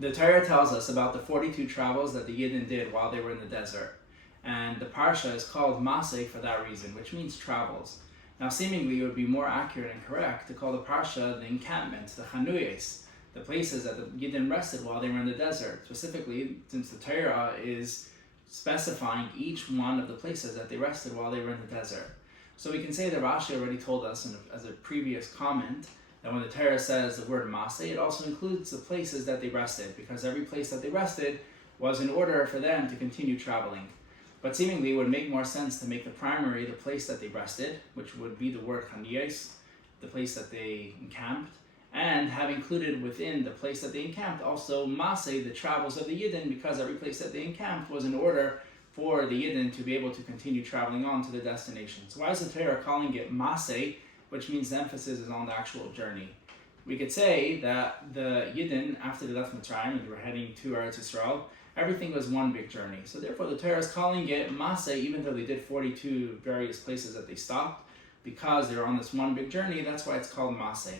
The Torah tells us about the 42 travels that the Yidden did while they were in the desert. And the Parsha is called Massei for that reason, which means travels. Now, seemingly, it would be more accurate and correct to call the Parsha the encampment, the Chanuyes, the places that the Yidden rested while they were in the desert. Specifically, since the Torah is specifying each one of the places that they rested while they were in the desert. So we can say that Rashi already told us as a previous comment that when the Torah says the word Massei, it also includes the places that they rested, because every place that they rested was in order for them to continue traveling. But seemingly it would make more sense to make the primary the place that they rested, which would be the word Chaniyos, the place that they encamped, and have included within the place that they encamped also Massei, the travels of the Yidden, because every place that they encamped was in order for the Yidden to be able to continue traveling on to the destination. So why is the Torah calling it Massei, which means the emphasis is on the actual journey? We could say that the Yidden, after they left Mitzrayim and they were heading to Eretz Yisrael, everything was one big journey. So therefore the Torah is calling it Massei, even though they did 42 various places that they stopped, because they were on this one big journey, that's why it's called Massei.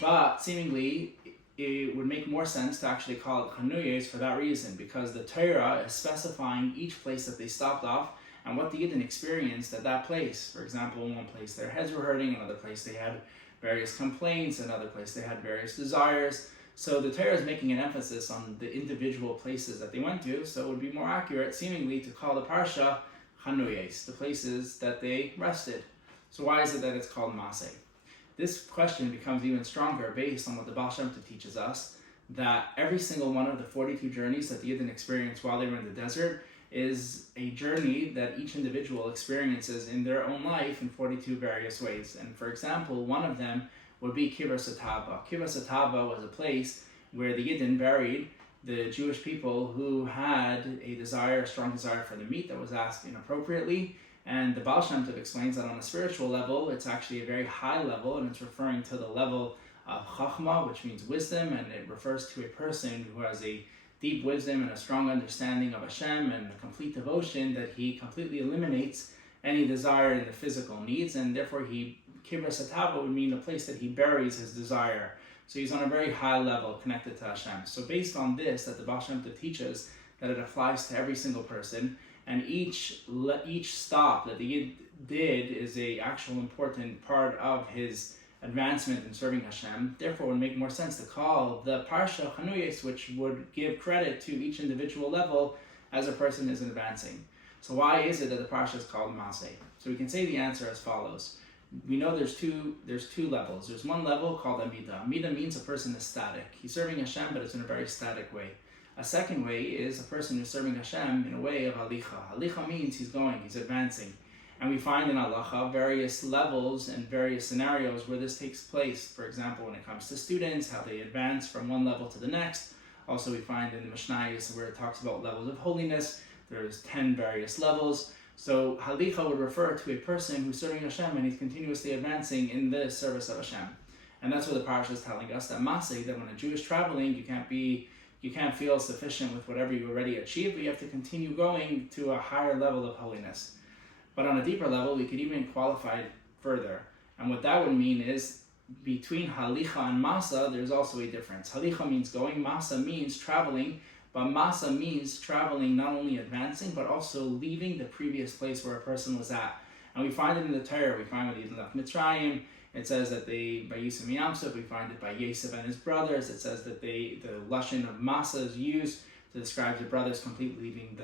But seemingly, it would make more sense to actually call it Chanuyes for that reason, because the Torah is specifying each place that they stopped off and what the Yidden experienced at that place. For example, in one place their heads were hurting, in another place they had various complaints, in another place they had various desires. So the Torah is making an emphasis on the individual places that they went to, so it would be more accurate, seemingly, to call the Parsha Chanuyes, the places that they rested. So why is it that it's called Massei? This question becomes even stronger based on what the Baal Shem Tov teaches us, that every single one of the 42 journeys that the Yidden experienced while they were in the desert is a journey that each individual experiences in their own life in 42 various ways. And for example, one of them would be Kibbutz Atava. Kibbutz Atava was a place where the Yidden buried the Jewish people who had a strong desire for the meat that was asked inappropriately. And the Baal Shem Tov explains that on a spiritual level, it's actually a very high level, and it's referring to the level of Chachma, which means wisdom, and it refers to a person who has a deep wisdom and a strong understanding of Hashem and a complete devotion, that he completely eliminates any desire in the physical needs, and therefore Kibbutz Atava would mean the place that he buries his desire. So he's on a very high level connected to Hashem. So based on this, that the Baal Shem Tov teaches that it applies to every single person, and each stop that the Yid did is a actual important part of his advancement in serving Hashem. Therefore, it would make more sense to call the Parsha Chanuyes, which would give credit to each individual level as a person is advancing. So why is it that the Parsha is called Massei? So we can say the answer as follows. We know there's two levels. There's one level called Amida. Amida means a person is static. He's serving Hashem, but it's in a very static way. A second way is a person who's serving Hashem in a way of halicha. Halicha means he's advancing. And we find in halacha various levels and various scenarios where this takes place. For example, when it comes to students, how they advance from one level to the next. Also, we find in the Mishnayos where it talks about levels of holiness. There's 10 various levels. So halicha would refer to a person who's serving Hashem and he's continuously advancing in the service of Hashem. And that's what the parasha is telling us, that Massei, that when a Jew is traveling, you can't feel sufficient with whatever you already achieved, but you have to continue going to a higher level of holiness. But on a deeper level, we could even qualify further. And what that would mean is, between halicha and masa, there's also a difference. Halicha means going, masa means traveling, but masa means traveling not only advancing, but also leaving the previous place where a person was at. And we find it in the Torah. We find when they left Mitzrayim, it says that by Yisuf and Yamsuf, we find it by Yosef and his brothers. It says that the lashon of Masa is used to describe the brothers completely leaving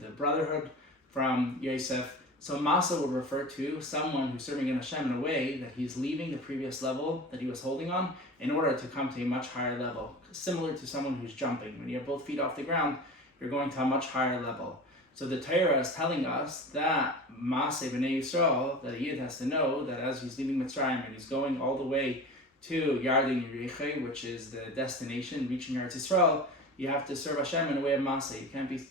the brotherhood from Yosef. So Masa would refer to someone who's serving in Hashem in a way that he's leaving the previous level that he was holding on in order to come to a much higher level. Similar to someone who's jumping. When you have both feet off the ground, you're going to a much higher level. So the Torah is telling us that Massei B'nai Yisrael, that a Yid has to know that as he's leaving Mitzrayim and he's going all the way to Yarden Yerichai, which is the destination, reaching Eretz Yisrael, you have to serve Hashem in a way of Massei.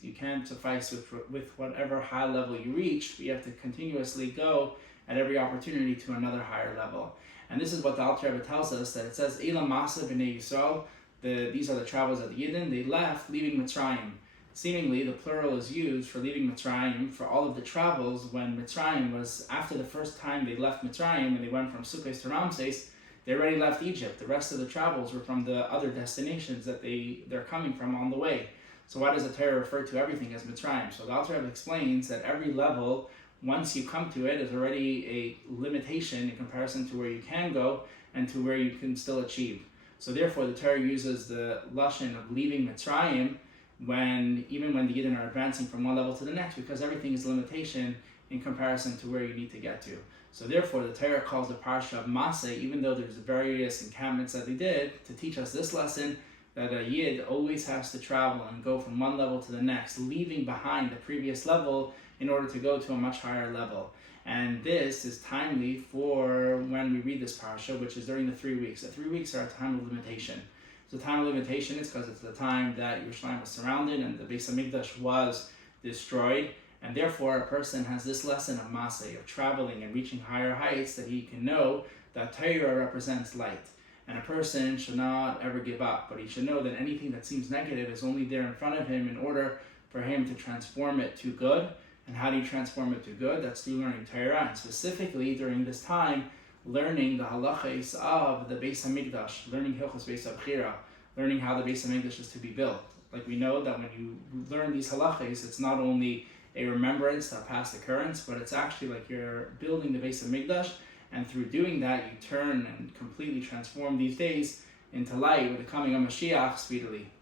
You can't suffice with whatever high level you reach, but you have to continuously go at every opportunity to another higher level. And this is what the Alter Rebbe tells us, that it says, Eila Massei B'nai Yisrael, these are the travels of the Yidden, they left leaving Mitzrayim. Seemingly, the plural is used for leaving Mitzrayim for all of the travels when Mitzrayim was, after the first time they left Mitzrayim and they went from Sukkot to Ramses, They already left Egypt. The rest of the travels were from the other destinations that they're coming from on the way. So why does the Torah refer to everything as Mitzrayim? So the Alter Rebbe explains that every level, once you come to it, is already a limitation in comparison to where you can go and to where you can still achieve. So therefore, the Torah uses the lashon of leaving Mitzrayim even when the Yidden are advancing from one level to the next, because everything is limitation in comparison to where you need to get to. So therefore, the Torah calls the parsha of Massei, even though there's various encampments that they did, to teach us this lesson, that a Yid always has to travel and go from one level to the next, leaving behind the previous level in order to go to a much higher level. And this is timely for when we read this parsha, which is during the 3 weeks. The 3 weeks are a time of limitation. The time of limitation is because it's the time that Yerushalayim was surrounded and the Beis Hamikdash was destroyed. And therefore, a person has this lesson of Massei, of traveling and reaching higher heights, that he can know that Torah represents light. And a person should not ever give up, but he should know that anything that seems negative is only there in front of him in order for him to transform it to good. And how do you transform it to good? That's through learning Torah, and specifically during this time, learning the halachas of the Beis Hamikdash, learning Hilchos Beis Abchira, learning how the Beis Hamikdash is to be built. Like we know that when you learn these halachas, it's not only a remembrance of past occurrence, but it's actually like you're building the Beis Hamikdash, and through doing that, you turn and completely transform these days into light with the coming of Mashiach speedily.